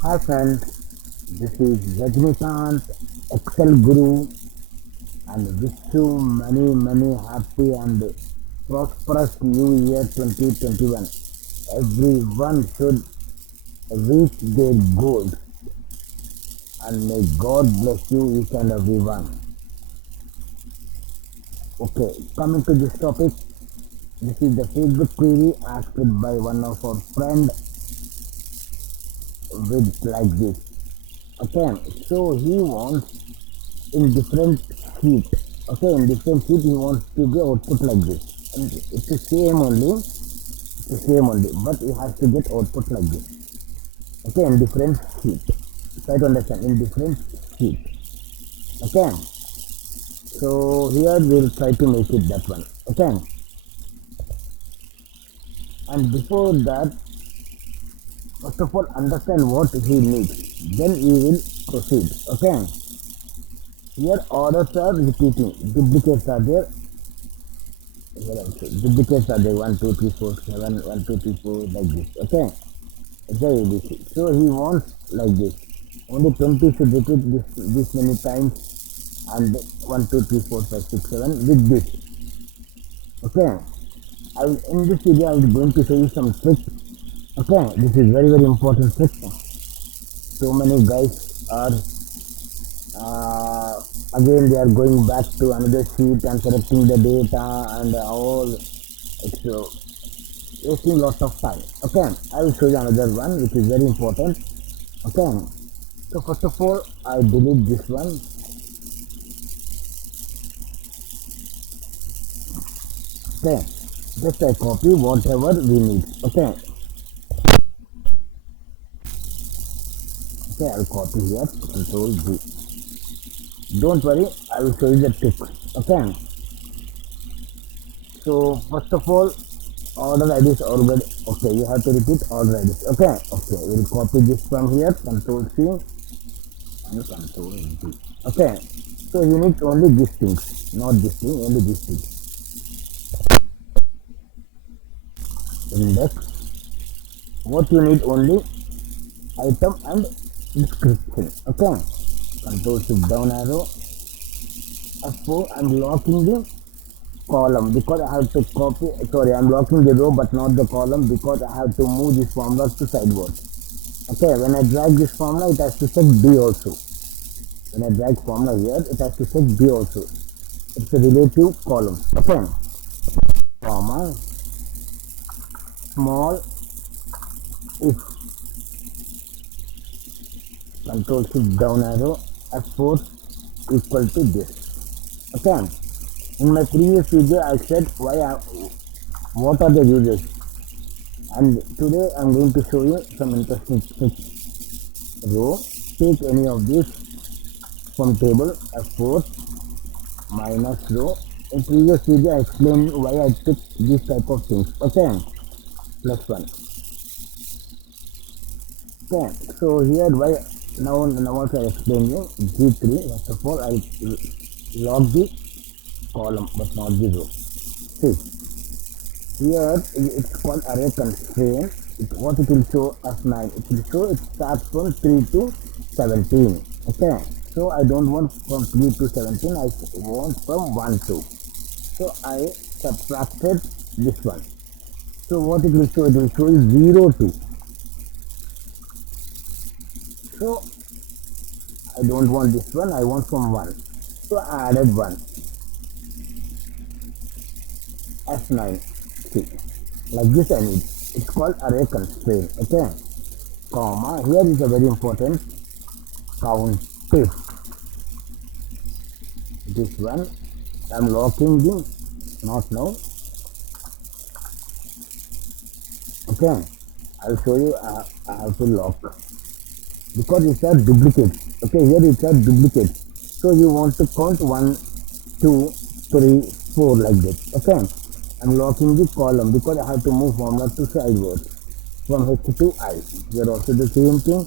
Hi friends, this is Rajnikant, Excel Guru, and wish you many happy and prosperous New Year 2021. Everyone should reach their goals and may God bless you each and every one. Okay, coming to this topic, this is the Facebook query asked by one of our friend with like this. Okay, so he wants in different sheet. Okay, in different sheet he wants to get output like this. And it's the same only, but he has to get output like this. Okay, in different sheet. Try to understand, in different sheet. Okay, so here we'll try to make it that one. Okay, and before that, first of all, understand what he needs. Then we will proceed. Okay, here orders are repeating, duplicates are there. Here also duplicates are there 1 2 3 4 7 1 2 3 4 like this. Okay, it's a ABC. So he wants like this, only 20 should repeat this many times, and 1 2 3 4 5 6 7 with this. Okay, in this video I will going to show you some tricks. Okay, this is very important trick. So many guys are again they are going back to another sheet and correcting the data and all. It's wasting lots of time. Okay, I will show you another one which is very important. Okay, so first of all I delete this one. Okay, just I copy whatever we need. Okay, I'll copy here, control V. Don't worry, I will show you the trick. Okay, so first of all, order IDs already. Okay, you have to repeat order IDs. Okay, we'll copy this from here, control C and control V. Okay, so you need only these things, not this thing, only these things. Index, what you need only item and description. Okay, control shift down arrow, F4. I'm locking the column because I have to copy. Sorry, I'm locking the row but not the column because I have to move this formula to sideways. Okay, when I drag this formula, it has to check B also. When I drag formula here, it has to check B also. It's a relative column. Okay, comma small if, control shift down arrow, F4 equal to this. Okay, in my previous video I said what are the uses, and today I'm going to show you some interesting tricks. Row, take any of this from table, F4 minus row. In previous video I explained why I took this type of things. Okay, plus 1. Okay, so here why now what I explain you, G3. First of all, I log the column but not the row. See, here it's called array constraint. What it will show as 9. It will show it starts from 3 to 17. Okay, so I don't want from 3 to 17. I want from 1 to. So I subtracted this one. So what it will show? It will show is 0 to. So I don't want this one. I want from 1. So I added 1. S9. See, like this I need. It's called array constraint. Okay, comma. Here is a very important count if. This one I'm locking the, not now. Okay, I'll show you. I have to lock because it's a duplicate. Okay, here it's a duplicate. So you want to count 1 2 3 4 like this. Okay, I'm locking the column because I have to move formula to sideways from H to I. Here also the same thing.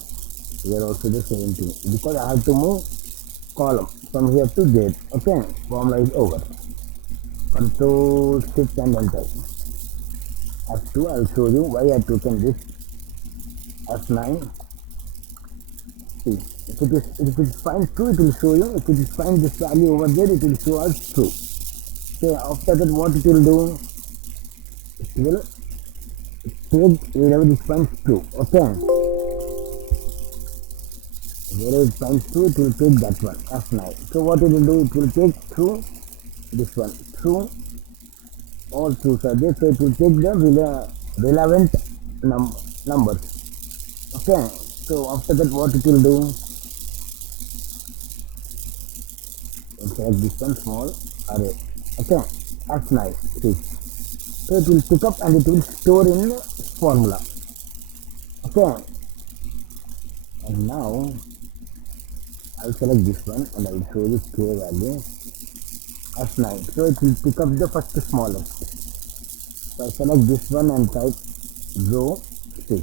Here also the same thing because I have to move column from here to there. Okay, formula is over. Control shift and enter. F2. I'll show you why I took in this. F9. See, if it is find true, it will show you. If it is find this value over there, it will show us true. Okay, after that, what it will do? It will take wherever it finds true. Okay, wherever it finds true, it will take that one. F9. So what it will do? It will take true this one, true, all true are there. So it will take the relevant numbers. Okay, so after that, what it will do? Select this one small array. Okay, that's nice. See. So it will pick up and it will store in formula. Okay, and now I'll select this one and I'll show you k value as 9. So it will pick up the first smallest. So I select this one and type row 6,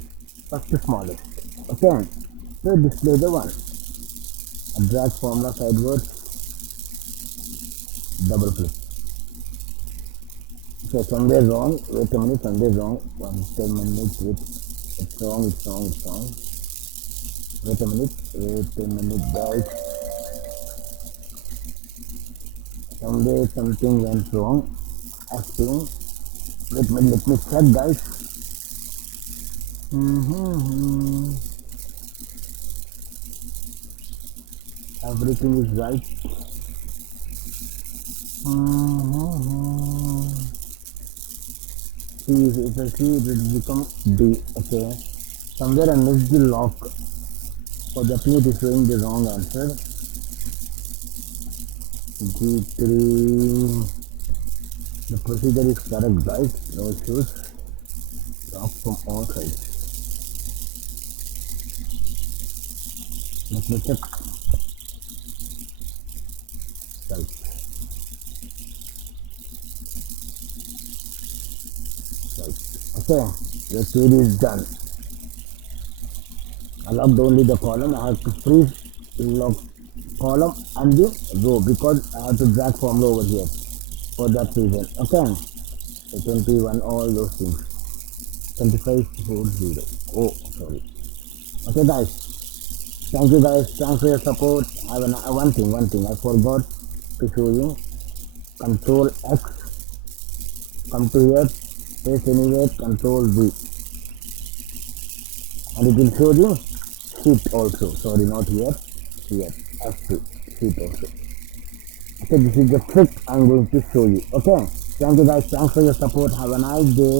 first smallest. Okay, so display the one. I drag formula sidewards. Double click. So somewhere wrong, wait a minute, somewhere wrong, 1 minute, wait, it's wrong, wait a minute guys, somewhere something went wrong, acting, let me check guys, everything is right. See, if I see it will become D. Okay, somewhere I missed the lock, so definitely it is showing the wrong answer. G3, the procedure is correct guys, no issues, lock from all sides. Let me check. Right. Okay, the query is done. I locked only the column. I have to freeze lock column and the row because I have to drag formula over here for that reason. Okay, so 21, all those things. 25, 40. Oh, sorry. Okay, guys. Thank you, guys. Thanks for your support. I have one thing. I forgot to show you. Control X. Come to here. Press anywhere, Control V, and it will show you sheet also. Sorry, not here, F2, sheet also. Okay, this is the trick I'm going to show you. Okay, thank you guys, thanks for your support, have a nice day.